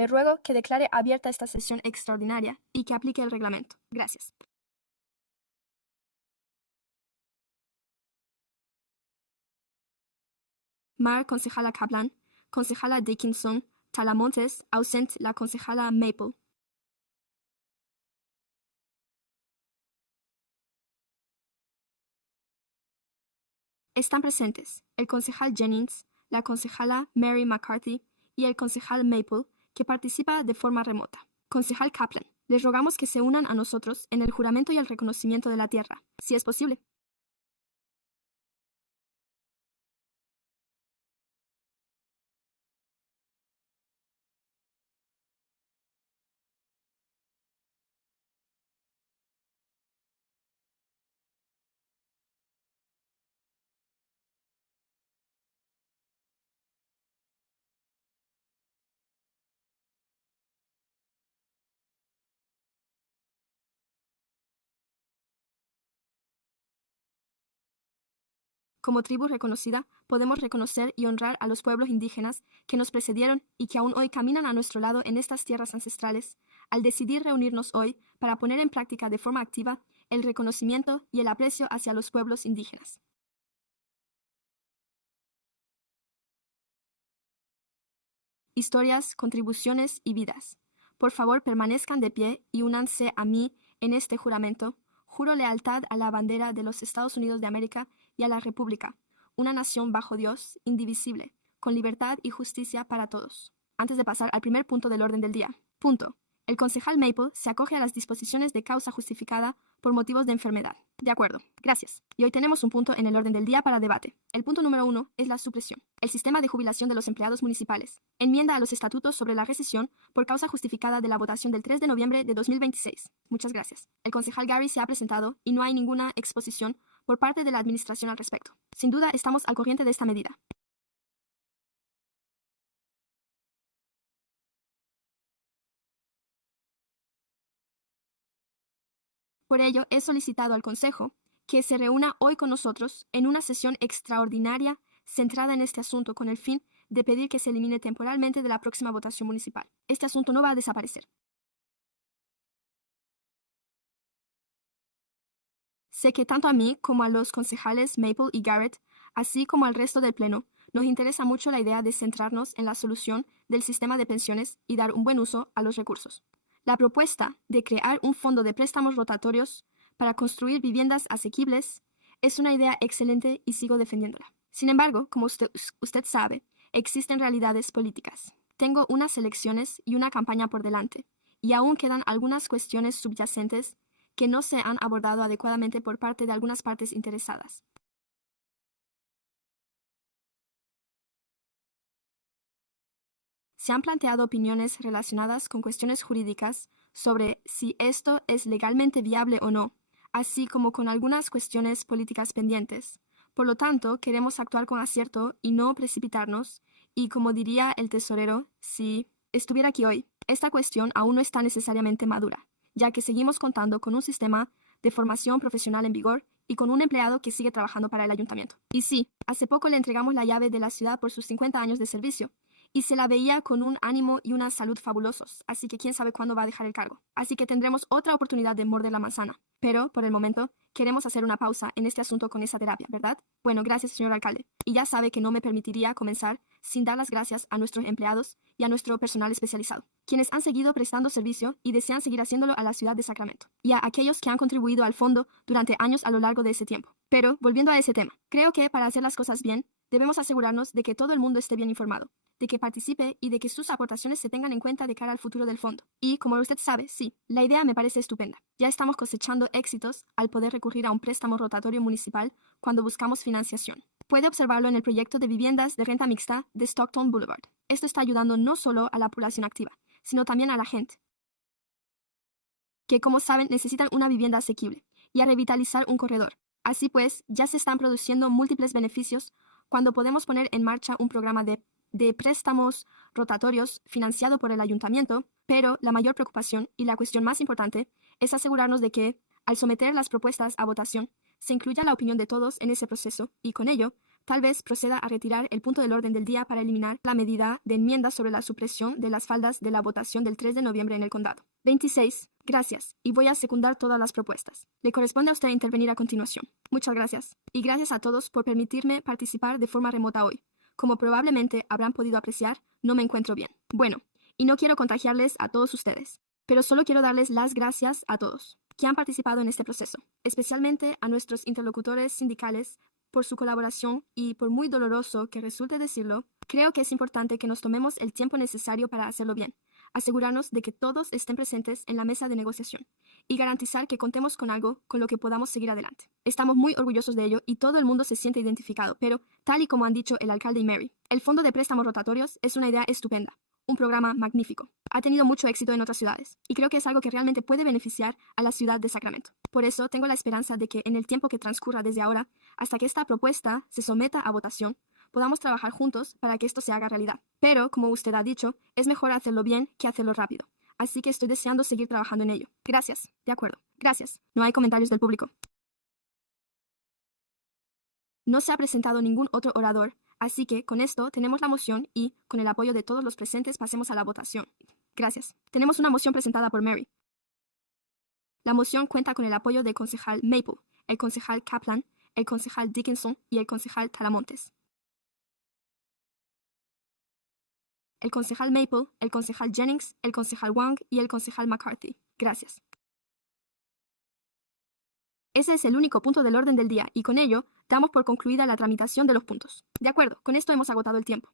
Le ruego que declare abierta esta sesión extraordinaria y que aplique el reglamento. Gracias. Mar, concejala Kaplan, concejala Dickinson, Talamontes, ausente la concejala Maple. Están presentes el concejal Jennings, la concejala Mary McCarthy y el concejal Maple, que participa de forma remota. Concejal Kaplan, les rogamos que se unan a nosotros en el juramento y el reconocimiento de la tierra, si es posible. Como tribu reconocida, podemos reconocer y honrar a los pueblos indígenas que nos precedieron y que aún hoy caminan a nuestro lado en estas tierras ancestrales, al decidir reunirnos hoy para poner en práctica de forma activa el reconocimiento y el aprecio hacia los pueblos indígenas. Historias, contribuciones y vidas. Por favor, permanezcan de pie y únanse a mí en este juramento. Juro lealtad a la bandera de los Estados Unidos de América y a la República, una nación bajo Dios, indivisible, con libertad y justicia para todos. Antes de pasar al primer punto del orden del día. Punto. El concejal Maple se acoge a las disposiciones de causa justificada por motivos de enfermedad. De acuerdo. Gracias. Y hoy tenemos un punto en el orden del día para debate. El punto número 1 es la supresión. El sistema de jubilación de los empleados municipales. Enmienda a los estatutos sobre la rescisión por causa justificada de la votación del 3 de noviembre de 2026. Muchas gracias. El concejal Gary se ha presentado y no hay ninguna exposición por parte de la administración al respecto. Sin duda estamos al corriente de esta medida. Por ello, he solicitado al Consejo que se reúna hoy con nosotros en una sesión extraordinaria centrada en este asunto con el fin de pedir que se elimine temporalmente de la próxima votación municipal. Este asunto no va a desaparecer. Sé que tanto a mí como a los concejales Maple y Garrett, así como al resto del Pleno, nos interesa mucho la idea de centrarnos en la solución del sistema de pensiones y dar un buen uso a los recursos. La propuesta de crear un fondo de préstamos rotatorios para construir viviendas asequibles es una idea excelente y sigo defendiéndola. Sin embargo, como usted sabe, existen realidades políticas. Tengo unas elecciones y una campaña por delante, y aún quedan algunas cuestiones subyacentes que no se han abordado adecuadamente por parte de algunas partes interesadas. Se han planteado opiniones relacionadas con cuestiones jurídicas sobre si esto es legalmente viable o no, así como con algunas cuestiones políticas pendientes. Por lo tanto, queremos actuar con acierto y no precipitarnos, y como diría el tesorero, si estuviera aquí hoy, esta cuestión aún no está necesariamente madura, ya que seguimos contando con un sistema de formación profesional en vigor y con un empleado que sigue trabajando para el ayuntamiento. Y sí, hace poco le entregamos la llave de la ciudad por sus 50 años de servicio, y se la veía con un ánimo y una salud fabulosos, así que quién sabe cuándo va a dejar el cargo. Así que tendremos otra oportunidad de morder la manzana. Pero, por el momento, queremos hacer una pausa en este asunto con esa terapia, ¿verdad? Bueno, gracias, señor alcalde. Y ya sabe que no me permitiría comenzar sin dar las gracias a nuestros empleados y a nuestro personal especializado, quienes han seguido prestando servicio y desean seguir haciéndolo a la ciudad de Sacramento, y a aquellos que han contribuido al fondo durante años a lo largo de ese tiempo. Pero, volviendo a ese tema, creo que para hacer las cosas bien, debemos asegurarnos de que todo el mundo esté bien informado, de que participe y de que sus aportaciones se tengan en cuenta de cara al futuro del fondo. Y, como usted sabe, sí, la idea me parece estupenda. Ya estamos cosechando éxitos al poder recurrir a un préstamo rotatorio municipal cuando buscamos financiación. Puede observarlo en el proyecto de viviendas de renta mixta de Stockton Boulevard. Esto está ayudando no solo a la población activa, sino también a la gente, que, como saben, necesitan una vivienda asequible, y a revitalizar un corredor. Así pues, ya se están produciendo múltiples beneficios cuando podemos poner en marcha un programa de préstamos rotatorios financiado por el ayuntamiento, pero la mayor preocupación y la cuestión más importante es asegurarnos de que, al someter las propuestas a votación, se incluya la opinión de todos en ese proceso y, con ello, Tal vez proceda a retirar el punto del orden del día para eliminar la medida de enmienda sobre la supresión de las faldas de la votación del 3 de noviembre en el condado. 26. Gracias, y voy a secundar todas las propuestas. Le corresponde a usted intervenir a continuación. Muchas gracias. Y gracias a todos por permitirme participar de forma remota hoy. Como probablemente habrán podido apreciar, no me encuentro bien. Bueno, y no quiero contagiarles a todos ustedes, pero solo quiero darles las gracias a todos que han participado en este proceso, especialmente a nuestros interlocutores sindicales por su colaboración y, por muy doloroso que resulte decirlo, creo que es importante que nos tomemos el tiempo necesario para hacerlo bien, asegurarnos de que todos estén presentes en la mesa de negociación y garantizar que contemos con algo con lo que podamos seguir adelante. Estamos muy orgullosos de ello y todo el mundo se siente identificado, pero, tal y como han dicho el alcalde y Mary, el Fondo de Préstamos Rotatorios es una idea estupenda. Un programa magnífico. Ha tenido mucho éxito en otras ciudades y creo que es algo que realmente puede beneficiar a la ciudad de Sacramento. Por eso tengo la esperanza de que en el tiempo que transcurra desde ahora hasta que esta propuesta se someta a votación, podamos trabajar juntos para que esto se haga realidad. Pero, como usted ha dicho, es mejor hacerlo bien que hacerlo rápido. Así que estoy deseando seguir trabajando en ello. Gracias. De acuerdo. Gracias. No hay comentarios del público. No se ha presentado ningún otro orador. Así que, con esto, tenemos la moción y, con el apoyo de todos los presentes, pasemos a la votación. Gracias. Tenemos una moción presentada por Mary. La moción cuenta con el apoyo del concejal Maple, el concejal Kaplan, el concejal Dickinson y el concejal Talamontes. El concejal Maple, el concejal Jennings, el concejal Wang y el concejal McCarthy. Gracias. Ese es el único punto del orden del día y con ello damos por concluida la tramitación de los puntos. De acuerdo, con esto hemos agotado el tiempo.